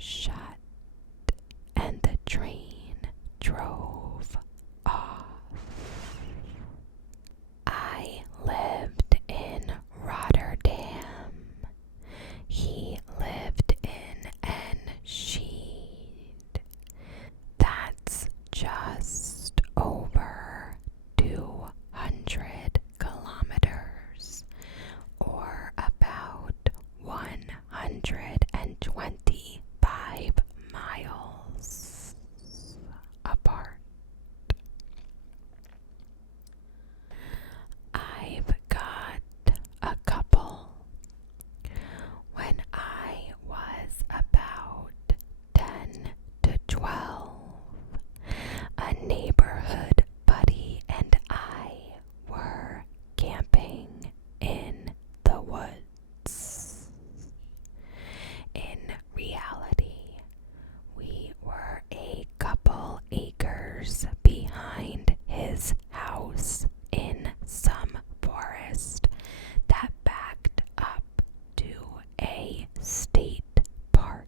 shut and the train drove off. I lived in Rotterdam. He lived in Enschede. That's just over 200 kilometers, or about 125 miles apart. I've got a couple. When I was about 10 to 12, a neighborhood buddy and I were camping in the woods. In reality, we were a couple acres behind his house in some forest that backed up to a state park,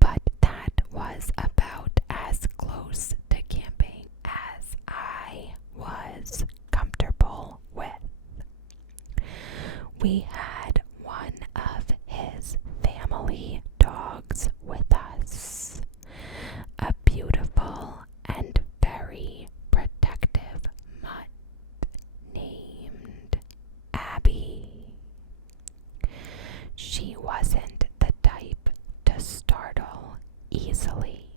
but that was about as close to camping as I was comfortable with. We had one of his family dogs with us, a beautiful and very protective mutt named Abby. She wasn't the type to startle easily.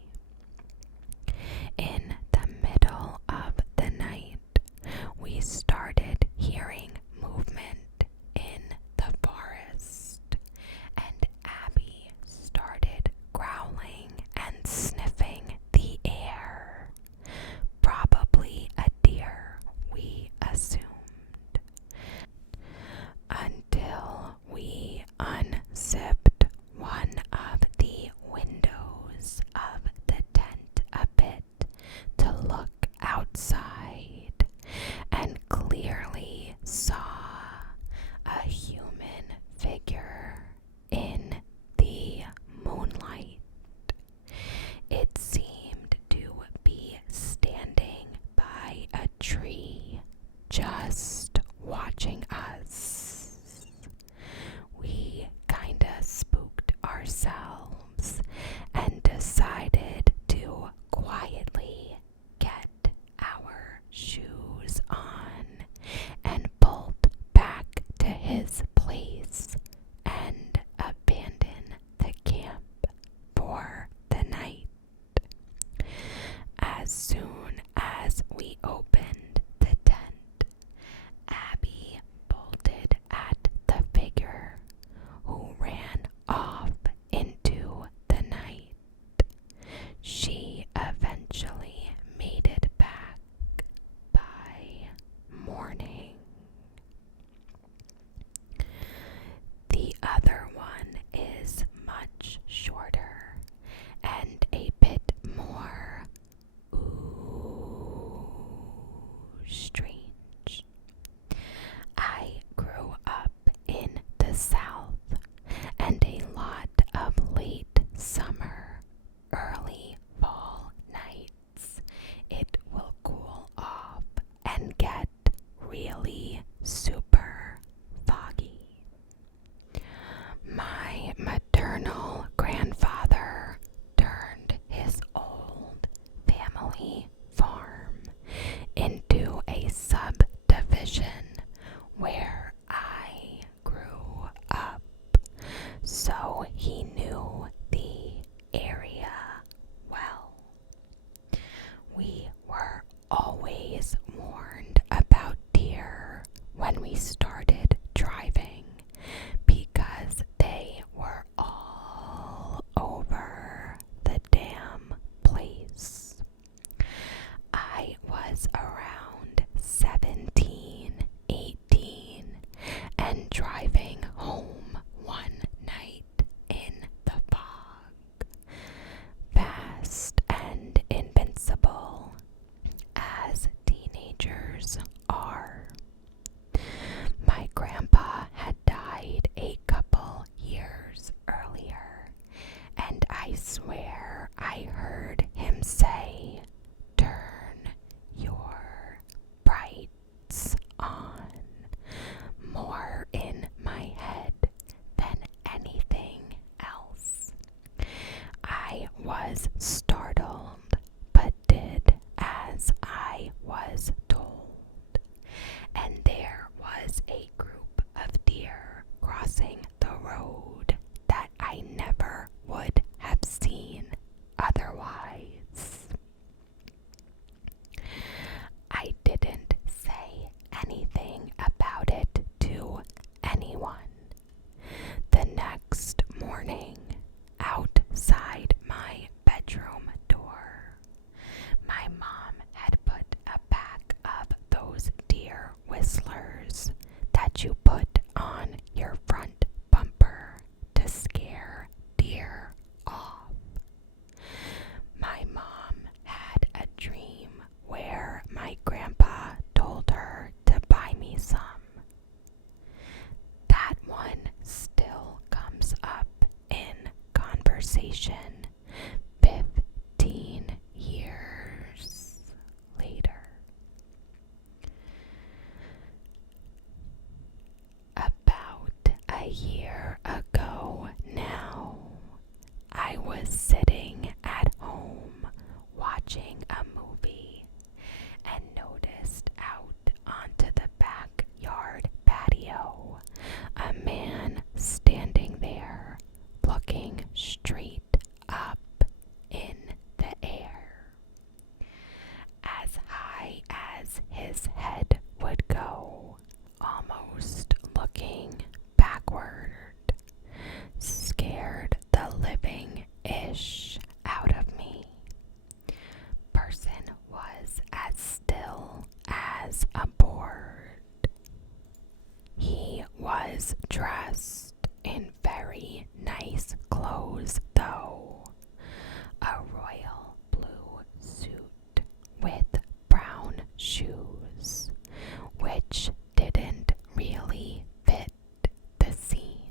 In the middle of the night, we started hearing movement in the was startled, but did as I was told. And there was a group of deer crossing the road that I never would have seen otherwise. I didn't say anything about it to anyone. The next morning, outside my bedroom door, my mom had put a pack of those deer whistlers that you put on your front bumper to scare deer off. My mom had a dream where my grandpa told her to buy me some. That one still comes up in conversation 15 years later. About a year ago now, I was sitting at home watching a movie and noticed out onto the backyard patio a man standing there looking straight up in the air, as high as his head would go, almost looking backward. Scared the living-ish out of me. Person was as still as a board. He was dressed in very nice clothes, though. A royal blue suit with brown shoes, which didn't really fit the scene.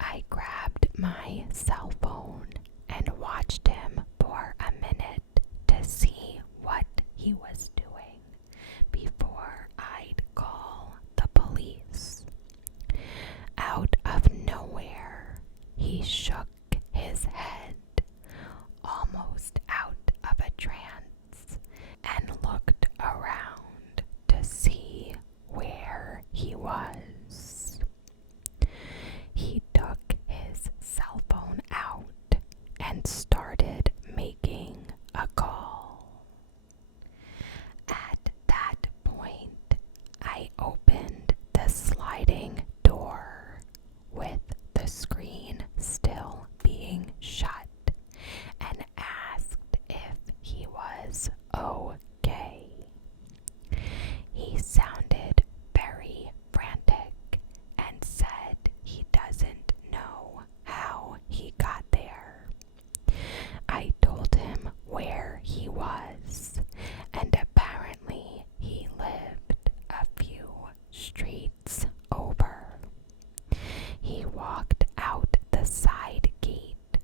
I grabbed my cell phone and watched him for a minute to see what he was doing before I'd call the police. Out of nowhere, he shook his head, almost out of a trance, and looked around to see where he was. He took his cell phone out and started making a call. At that point, I opened the sliding door with the screen still being shut and asked if he was okay. He sounded very frantic and said he doesn't know how he got there. I told him where he was, and apparently he lived a few streets over. He walked out the side gate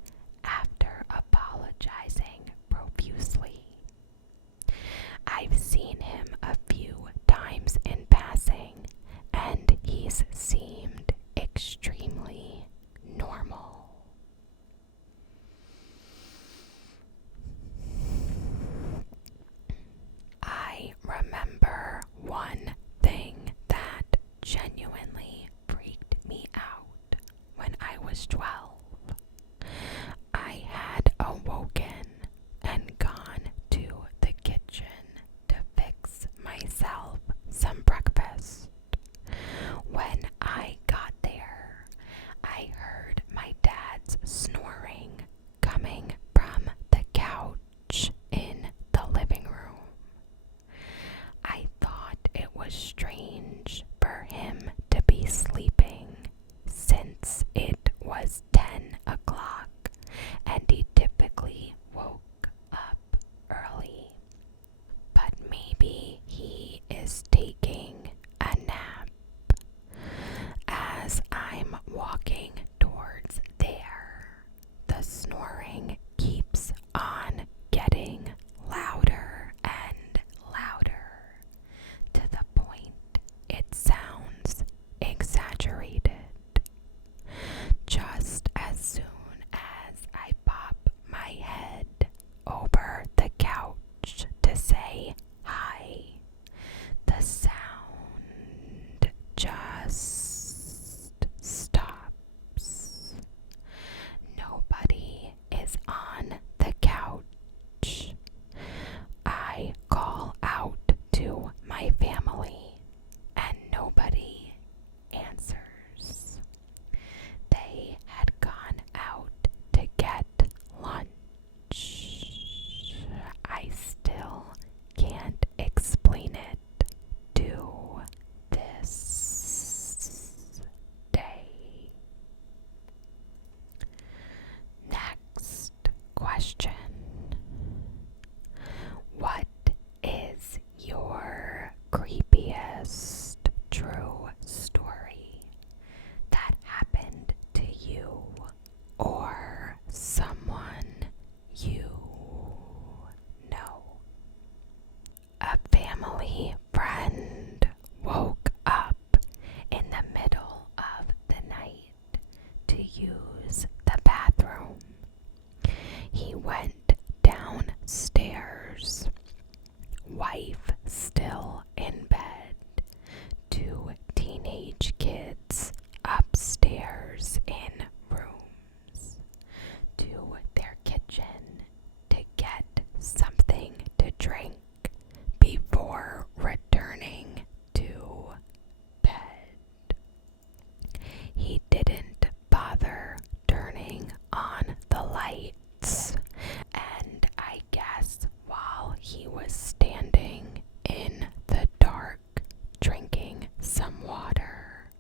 after apologizing profusely. I've seen him a few times in passing, and he's seemed extremely normal. I remember one thing that genuinely freaked me out when I was 12. I had awoken and gone to the kitchen to fix myself some breakfast. When I got there, I heard my dad's snoring coming from the couch in the living room. I thought it was strange for him to be sleeping, since it was 10 o'clock and he typically woke up early. But maybe he is taking a nap. As I'm walking toward question. What is your creepiest true story that happened to you or someone you know? A family friend woke up in the middle of the night to use the bathroom. He went downstairs, wife still in bed, two teenage kids upstairs in rooms, to their kitchen to get something to drink before returning to bed. He didn't bother turning on the lights, and I guess while he was standing in the dark drinking some water,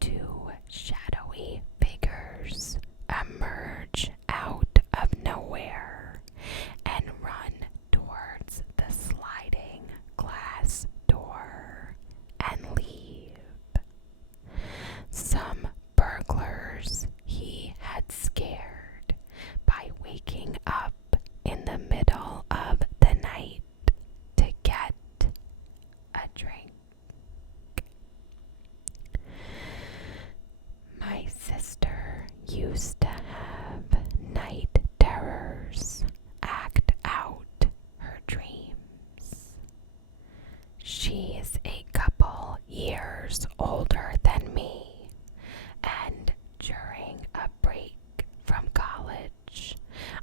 two shadowy figures emerge out of nowhere and run towards the sliding glass door and leave. Some burglars he had scared by waking up in the middle of the night to get a drink. My sister used to have night terrors act out her dreams. She's a couple years older than me, and during a break from college,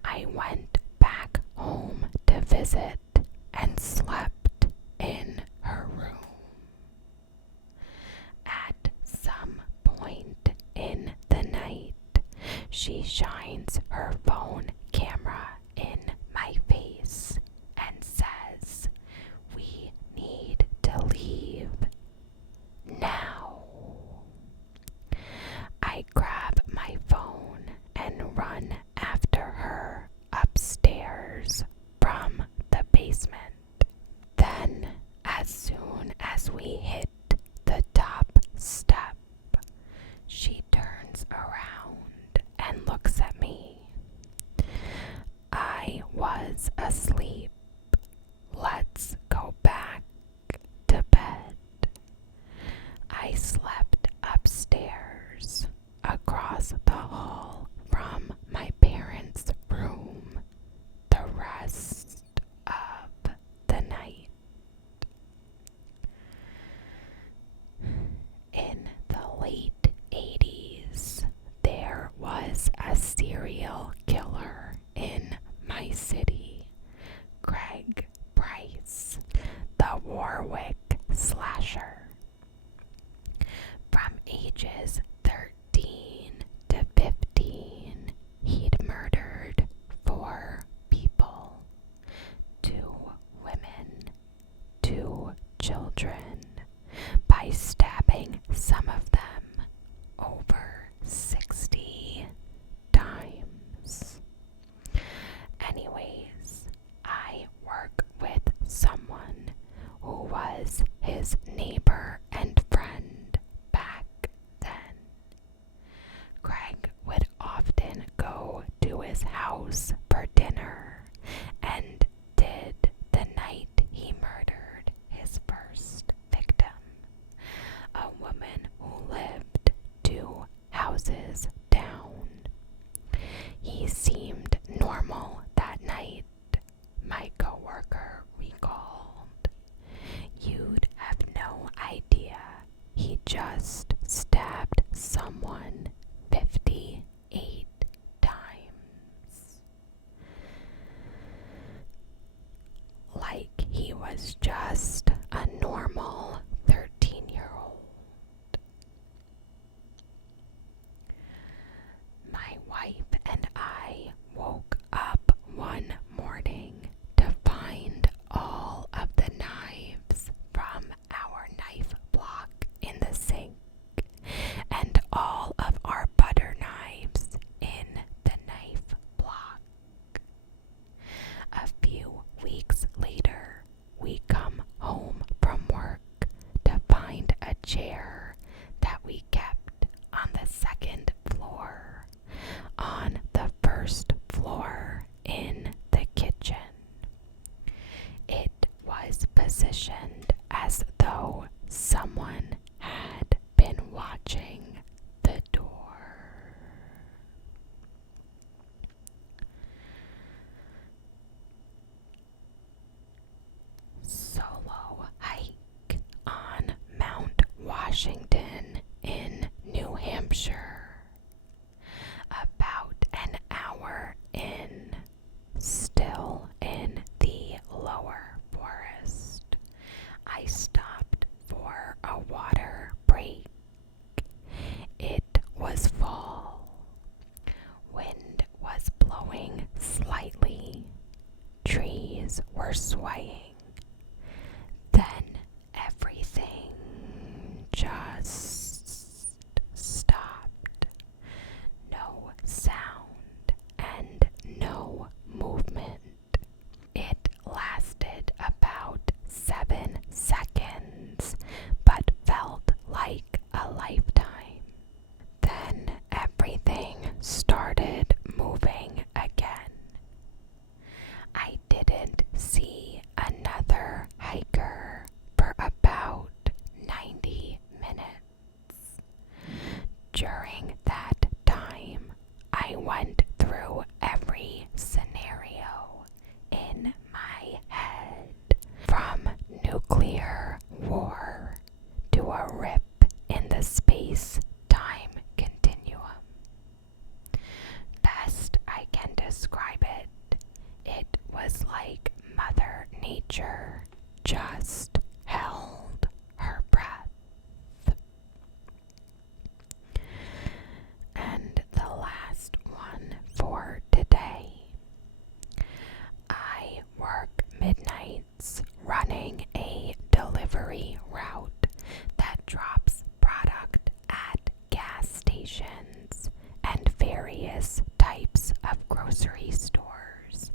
I went back home to visit and slept in her room. At some point in the night, she shines her phone camera in my face and says, "We need to leave now." I grab my phone and run after her upstairs from the basement. Then, as soon as we hit the top step, she turns around and looks at me. I was asleep. Let's go back to bed. I slept upstairs, across the hall from my parents' room, the rest of the night. In the late 80s, there was a serial killer in my city, Greg Price, the Warwick slasher. From ages 13 to 15, he'd murdered 4 people, 2 women, 2 children, by stabbing some of them over 60 times. Anyways, hands were swaying. Then everything just stopped. No sound and no movement. It lasted about 7 seconds, but felt like a lifetime. Then everything started moving again. I didn't see another hiker for about 90 minutes. During that time, I went through every scenario in my head, from nuclear war to a rip in the space-time continuum. Best I can describe it, it was like Mother Nature just held her breath. And the last one for today. I work midnights running a delivery route that drops product at gas stations and various types of grocery stores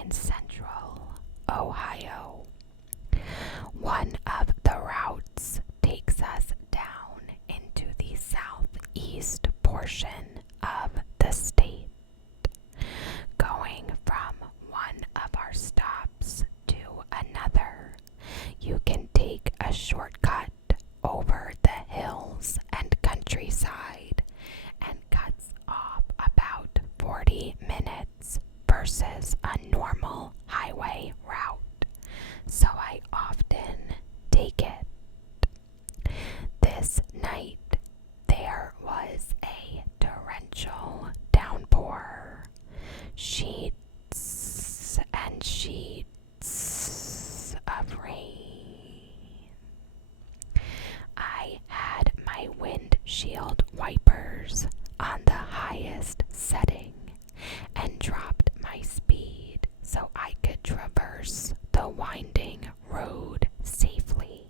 in central Ohio. One of the routes takes us down into the southeast portion of the state. Going from one of our stops to another, you can take a shortcut over the hills and countryside and cuts off about 40 minutes versus a normal highway route, so I often take it. This night, there was a torrential downpour. Sheets and sheets of rain. I had my windshield wipers on the highest setting and dropped my speed so I could traverse the winding road safely.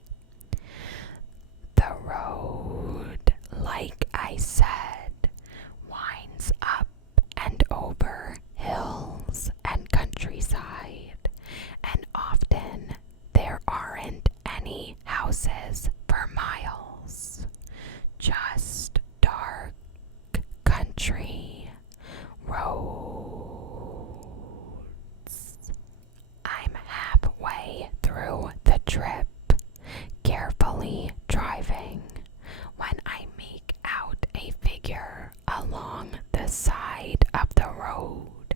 The road, like I said, winds up and over hills and countryside, and often there aren't any houses for miles, just dark country roads. I'm halfway through the trip, carefully driving, when I make out a figure along the side of the road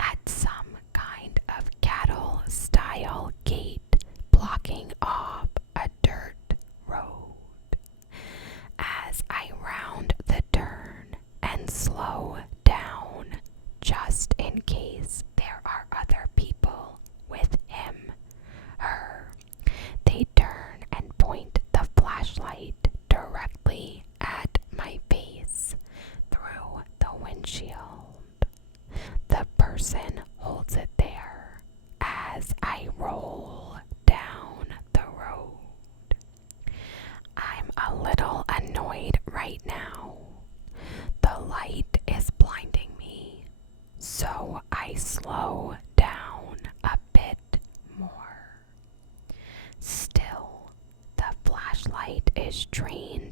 at some kind of cattle-style gate blocking off a dirt road. As I round the turn and slow down, just in case there are other people with him, her, they turn and point the flashlight directly at my face through the windshield. The person holds it there as I roll down the road. I'm a little annoyed right now. The light is blinding me, so I slow down a bit more. Still, the flashlight is drained